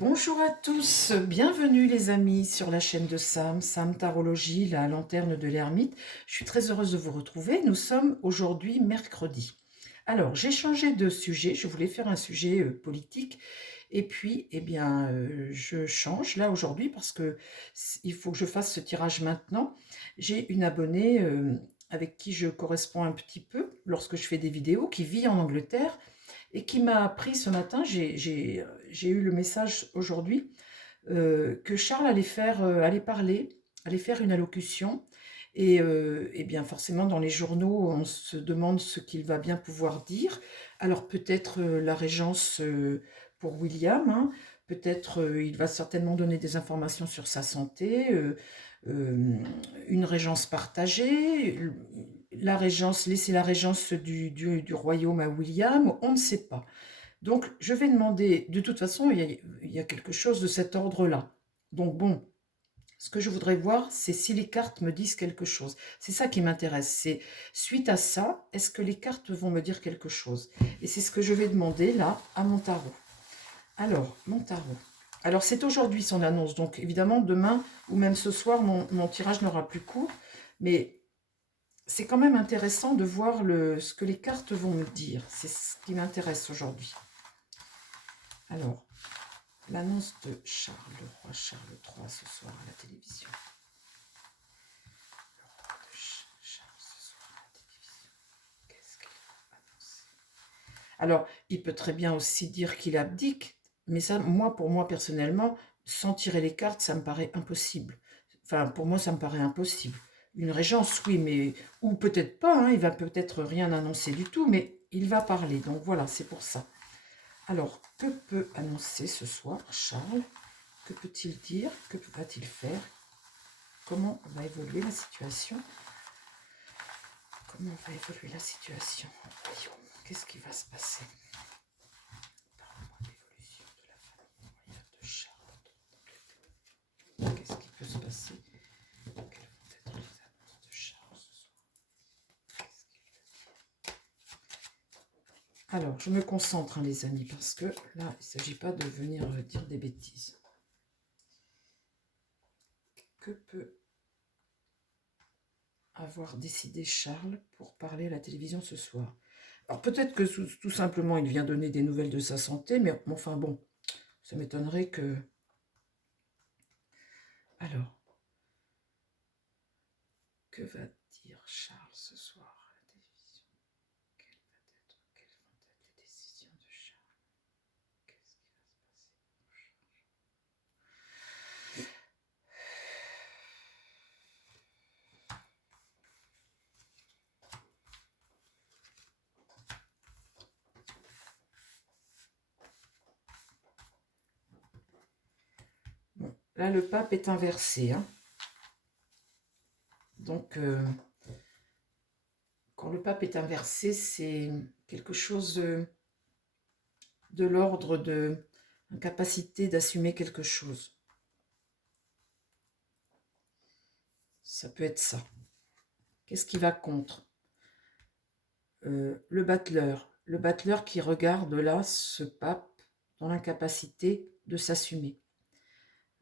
Bonjour à tous, bienvenue les amis sur la chaîne de Sam Tarologie, la lanterne de l'ermite. Je suis très heureuse de vous retrouver. Nous sommes aujourd'hui mercredi. Alors, j'ai changé de sujet, je voulais faire un sujet politique et puis, je change là aujourd'hui parce que il faut que je fasse ce tirage maintenant. J'ai une abonnée avec qui je corresponds un petit peu lorsque je fais des vidéos, qui vit en Angleterre et qui m'a appris ce matin, j'ai eu le message aujourd'hui, que Charles allait parler, allait faire une allocution. Et bien forcément, dans les journaux, on se demande ce qu'il va bien pouvoir dire. Alors peut-être la régence pour William, hein, peut-être il va certainement donner des informations sur sa santé, euh, une régence partagée, laisser la régence du royaume à William, on ne sait pas. Donc, je vais demander, de toute façon, il y a quelque chose de cet ordre-là. Donc, bon, ce que je voudrais voir, c'est si les cartes me disent quelque chose. C'est ça qui m'intéresse. C'est suite à ça, est-ce que les cartes vont me dire quelque chose? Et c'est ce que je vais demander là à mon tarot. Alors, mon tarot. Alors, c'est aujourd'hui son annonce. Donc, évidemment, demain ou même ce soir, mon tirage n'aura plus cours. Mais c'est quand même intéressant de voir ce que les cartes vont me dire. C'est ce qui m'intéresse aujourd'hui. Alors, l'annonce de Charles, le roi Charles III ce soir à la télévision. Le roi de Charles ce soir à la télévision. Qu'est-ce qu'il va annoncer? Alors, il peut très bien aussi dire qu'il abdique, mais ça, pour moi personnellement, sans tirer les cartes, ça me paraît impossible. Enfin, pour moi, ça me paraît impossible. Une régence, oui, mais ou peut-être pas, hein, il va peut-être rien annoncer du tout, mais il va parler. Donc voilà, c'est pour ça. Alors, que peut annoncer ce soir Charles? Que peut-il dire? Que va-t-il faire? Comment va évoluer la situation? Comment va évoluer la situation? Qu'est-ce qui va se passer? Parle-moi de l'évolution de la famille royale de Charles. Qu'est-ce qui peut se passer? Quelles vont être les annonces de Charles ce soir? Qu'est-ce qu'il va dire? Alors, je me concentre, hein, les amis, parce que là, il ne s'agit pas de venir dire des bêtises. Que peut avoir décidé Charles pour parler à la télévision ce soir? Alors peut-être que tout simplement il vient donner des nouvelles de sa santé, mais enfin bon, ça m'étonnerait que... Alors, que va dire Charles ce soir à la télévision? Quelles vont être les décisions de Charles? Qu'est-ce qui va se passer pour Charles? Bon, là le pape est inversé, hein. Donc, quand le pape est inversé, c'est quelque chose de l'ordre de incapacité d'assumer quelque chose. Ça peut être ça. Qu'est-ce qui va contre? Le battleur. Le battleur qui regarde là ce pape dans l'incapacité de s'assumer.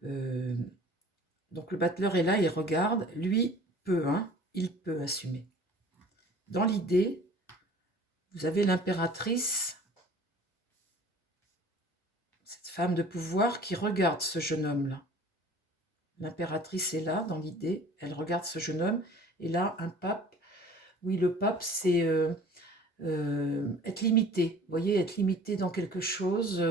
Donc le battleur est là, il regarde. Lui peut, hein, il peut assumer. Dans l'idée, vous avez l'impératrice, cette femme de pouvoir qui regarde ce jeune homme-là. L'impératrice est là, dans l'idée, elle regarde ce jeune homme, et là, un pape, oui, le pape, c'est être limité, vous voyez, être limité dans quelque chose,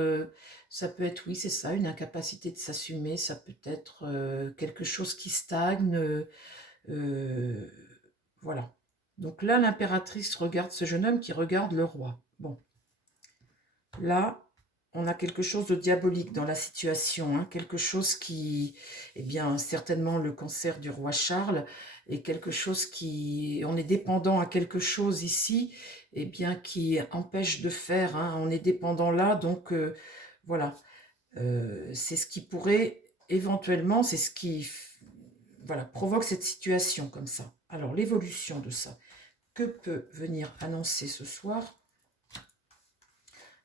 ça peut être, oui, c'est ça, une incapacité de s'assumer, ça peut être quelque chose qui stagne, voilà. Donc là, l'impératrice regarde ce jeune homme qui regarde le roi. Bon, là, on a quelque chose de diabolique dans la situation, hein, quelque chose qui, eh bien, certainement le cancer du roi Charles, est quelque chose qui, on est dépendant à quelque chose ici, eh bien, qui empêche de faire, hein, on est dépendant là, donc voilà, c'est ce qui pourrait éventuellement, c'est ce qui, voilà, provoque cette situation comme ça. Alors, l'évolution de ça, que peut venir annoncer ce soir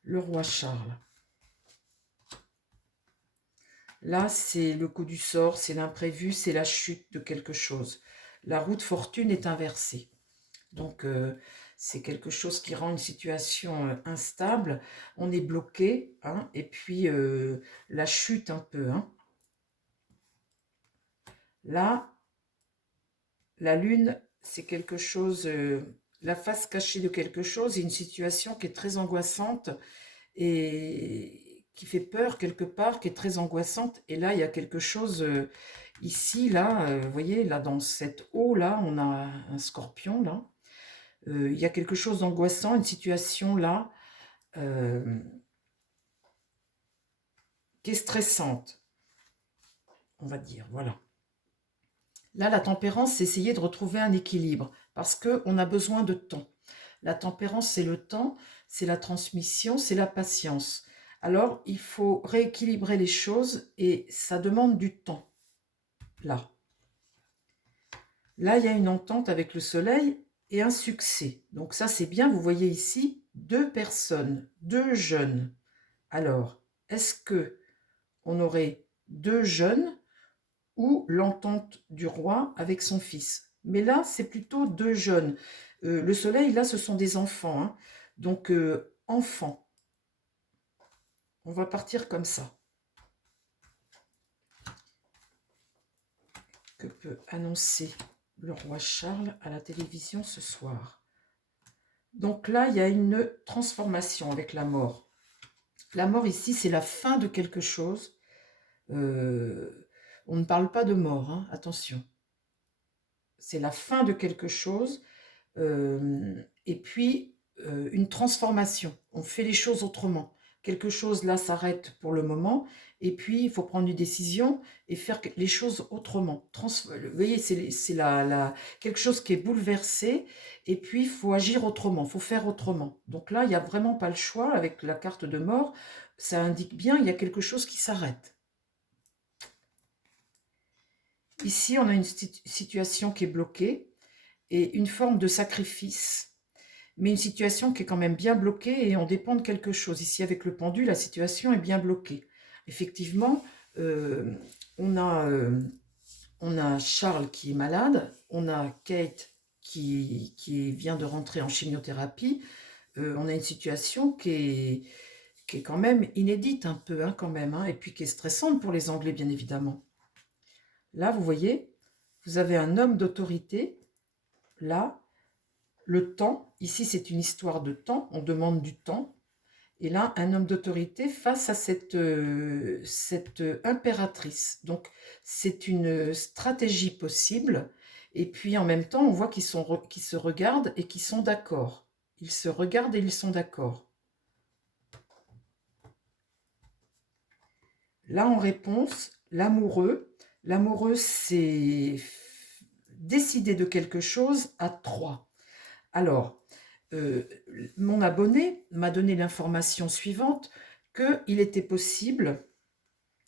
le roi Charles? Là, c'est le coup du sort, c'est l'imprévu, c'est la chute de quelque chose. La roue de fortune est inversée. Donc, c'est quelque chose qui rend une situation instable. On est bloqué, hein, et puis la chute un peu. Hein. Là, la lune, c'est quelque chose, la face cachée de quelque chose, et une situation qui est très angoissante et qui fait peur quelque part, qui est très angoissante. Et là, il y a quelque chose ici, là, vous voyez, là, dans cette eau, là, on a un scorpion, là. Il y a quelque chose d'angoissant, une situation, là, euh, qui est stressante, on va dire, voilà. Là, la tempérance, c'est essayer de retrouver un équilibre, parce qu'on a besoin de temps. La tempérance, c'est le temps, c'est la transmission, c'est la patience. Alors, il faut rééquilibrer les choses et ça demande du temps. Là. Là, il y a une entente avec le soleil et un succès. Donc ça, c'est bien. Vous voyez ici 2 personnes, 2 jeunes. Alors, est-ce que on aurait 2 jeunes ou l'entente du roi avec son fils? Mais là, c'est plutôt 2 jeunes. Le soleil, là, ce sont des enfants. Hein. Donc, enfants. On va partir comme ça. Que peut annoncer le roi Charles à la télévision ce soir? Donc là, il y a une transformation avec la mort. La mort ici, c'est la fin de quelque chose. On ne parle pas de mort, hein, attention. C'est la fin de quelque chose. Et puis, une transformation. On fait les choses autrement. Quelque chose, là, s'arrête pour le moment. Et puis, il faut prendre une décision et faire les choses autrement. Vous voyez, c'est quelque chose qui est bouleversé. Et puis, il faut agir autrement. Il faut faire autrement. Donc là, il n'y a vraiment pas le choix. Avec la carte de mort, ça indique bien il y a quelque chose qui s'arrête. Ici, on a une situation qui est bloquée et une forme de sacrifice, mais une situation qui est quand même bien bloquée et on dépend de quelque chose. Ici, avec le pendu, la situation est bien bloquée. Effectivement, euh, on, a, euh, on a Charles qui est malade, on a Kate qui vient de rentrer en chimiothérapie. On a une situation qui est quand même inédite un peu, hein, quand même, hein, et puis qui est stressante pour les Anglais, bien évidemment. Là, vous voyez, vous avez un homme d'autorité, là, le temps, ici c'est une histoire de temps, on demande du temps, et là un homme d'autorité face à cette impératrice. Donc c'est une stratégie possible, et puis en même temps on voit qu'ils se regardent et qu'ils sont d'accord. Ils se regardent et ils sont d'accord. Là en réponse, l'amoureux c'est décider de quelque chose à 3. Alors, mon abonné m'a donné l'information suivante qu'il était possible.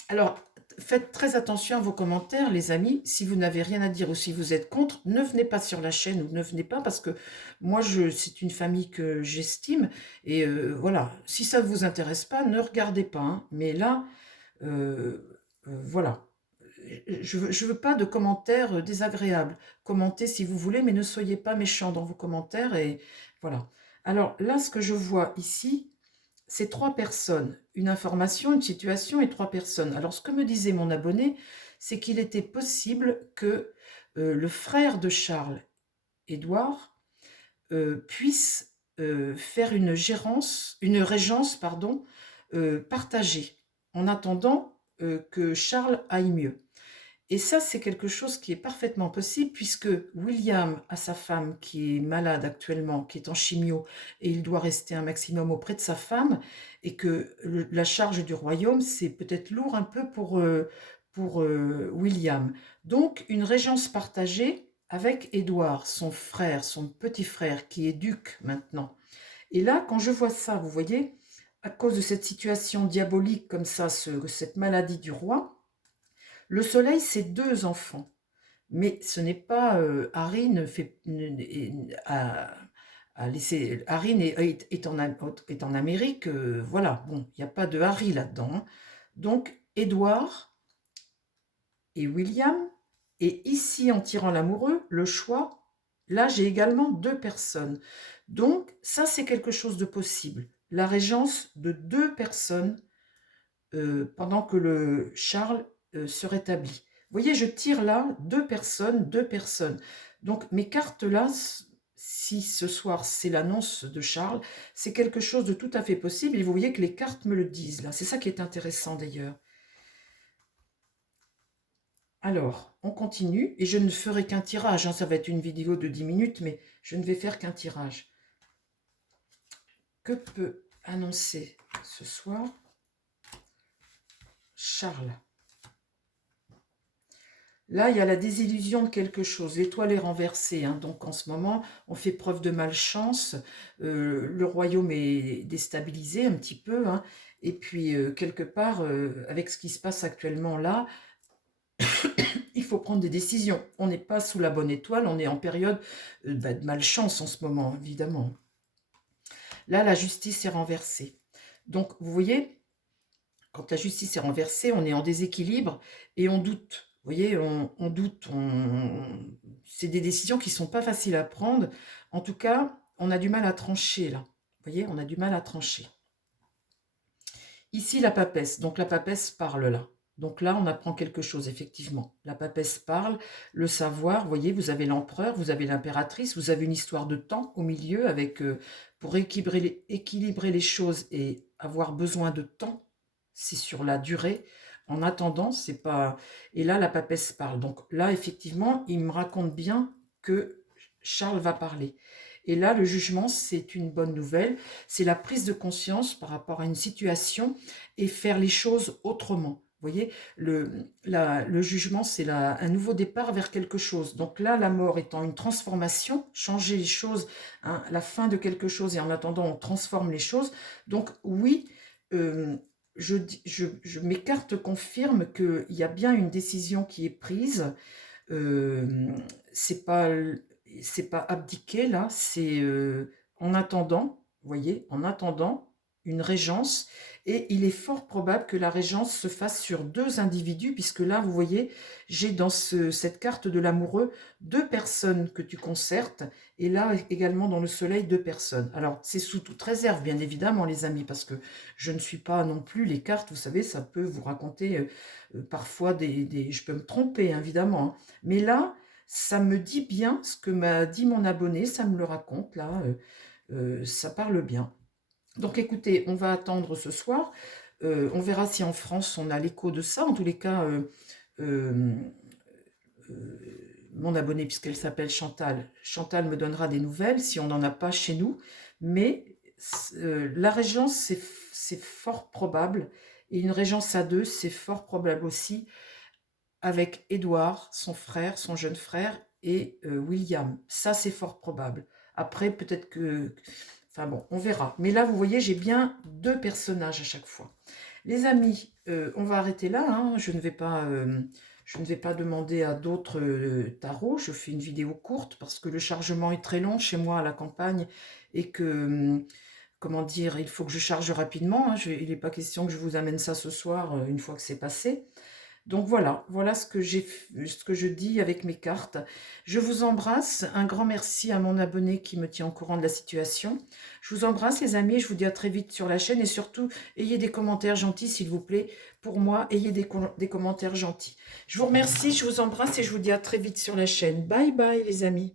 Alors, faites très attention à vos commentaires, les amis. Si vous n'avez rien à dire ou si vous êtes contre, ne venez pas sur la chaîne ou ne venez pas parce que moi, c'est une famille que j'estime. Et voilà, si ça ne vous intéresse pas, ne regardez pas. Hein. Mais là, voilà. Je ne veux pas de commentaires désagréables. Commentez si vous voulez, mais ne soyez pas méchants dans vos commentaires. Et voilà. Alors là, ce que je vois ici, c'est 3 personnes. Une information, une situation et 3 personnes. Alors ce que me disait mon abonné, c'est qu'il était possible que le frère de Charles, Édouard, puisse faire une régence, pardon, partagée, en attendant que Charles aille mieux. Et ça, c'est quelque chose qui est parfaitement possible puisque William a sa femme qui est malade actuellement, qui est en chimio, et il doit rester un maximum auprès de sa femme, et que la charge du royaume, c'est peut-être lourd un peu pour William. Donc, une régence partagée avec Édouard, son frère, son petit frère, qui est duc maintenant. Et là, quand je vois ça, vous voyez, à cause de cette situation diabolique comme ça, cette maladie du roi, le soleil, c'est 2 enfants. Mais ce n'est pas Harry ne fait a laissé Harry est en Amérique, voilà, bon, il n'y a pas de Harry là-dedans. Hein. Donc Édouard et William. Et ici, en tirant l'amoureux, le choix, là, j'ai également 2 personnes. Donc, ça, c'est quelque chose de possible. La régence de 2 personnes pendant que le Charles se rétablit. Vous voyez, je tire là 2 personnes, 2 personnes. Donc, mes cartes là, si ce soir c'est l'annonce de Charles, c'est quelque chose de tout à fait possible. Et vous voyez que les cartes me le disent là. C'est ça qui est intéressant d'ailleurs. Alors, on continue, et je ne ferai qu'un tirage, hein, ça va être une vidéo de 10 minutes, mais je ne vais faire qu'un tirage. Que peut annoncer ce soir Charles? Là, il y a la désillusion de quelque chose. L'étoile est renversée, hein, donc en ce moment, on fait preuve de malchance. Le royaume est déstabilisé un petit peu, hein, et puis quelque part, avec ce qui se passe actuellement là, il faut prendre des décisions. On n'est pas sous la bonne étoile, on est en période de malchance en ce moment, évidemment. Là, la justice est renversée. Donc, vous voyez, quand la justice est renversée, on est en déséquilibre et on doute. Vous voyez, on doute. C'est des décisions qui ne sont pas faciles à prendre. En tout cas, on a du mal à trancher, là. Vous voyez, on a du mal à trancher. Ici, la papesse. Donc, la papesse parle, là. Donc là, on apprend quelque chose, effectivement. La papesse parle, le savoir, vous voyez, vous avez l'empereur, vous avez l'impératrice, vous avez une histoire de temps au milieu avec, pour équilibrer les choses et avoir besoin de temps, c'est sur la durée. En attendant, c'est pas... Et là, la papesse parle. Donc là, effectivement, il me raconte bien que Charles va parler. Et là, le jugement, c'est une bonne nouvelle. C'est la prise de conscience par rapport à une situation et faire les choses autrement. Vous voyez, le jugement, c'est un nouveau départ vers quelque chose. Donc là, la mort étant une transformation, changer les choses, hein, la fin de quelque chose, et en attendant, on transforme les choses. Donc oui, mes cartes confirment qu'il y a bien une décision qui est prise. C'est pas abdiquer là, c'est en attendant, vous voyez, en attendant une régence, et il est fort probable que la régence se fasse sur 2 individus, puisque là, vous voyez, j'ai dans cette carte de l'amoureux 2 personnes que tu concertes, et là également dans le soleil 2 personnes. Alors, c'est sous toute réserve, bien évidemment, les amis, parce que je ne suis pas non plus les cartes, vous savez, ça peut vous raconter parfois je peux me tromper, hein, évidemment, hein. Mais là, ça me dit bien ce que m'a dit mon abonné, ça me le raconte, là, ça parle bien. Donc écoutez, on va attendre ce soir, on verra si en France on a l'écho de ça. En tous les cas, euh, mon abonnée, puisqu'elle s'appelle Chantal, Chantal me donnera des nouvelles si on n'en a pas chez nous, mais la régence, c'est fort probable, et une régence à 2, c'est fort probable aussi, avec Édouard, son frère, son jeune frère, et William. Ça, c'est fort probable. Après, peut-être que... Enfin bon, on verra. Mais là, vous voyez, j'ai bien 2 personnages à chaque fois. Les amis, on va arrêter là, hein. Je ne vais pas demander à d'autres tarots. Je fais une vidéo courte parce que le chargement est très long chez moi à la campagne et que... comment dire, il faut que je charge rapidement, hein. Il n'est pas question que je vous amène ça ce soir, une fois que c'est passé. Donc voilà ce que je dis avec mes cartes. Je vous embrasse. Un grand merci à mon abonné qui me tient au courant de la situation. Je vous embrasse les amis. Je vous dis à très vite sur la chaîne. Et surtout, ayez des commentaires gentils s'il vous plaît. Pour moi, ayez des commentaires gentils. Je vous remercie, je vous embrasse et je vous dis à très vite sur la chaîne. Bye bye les amis.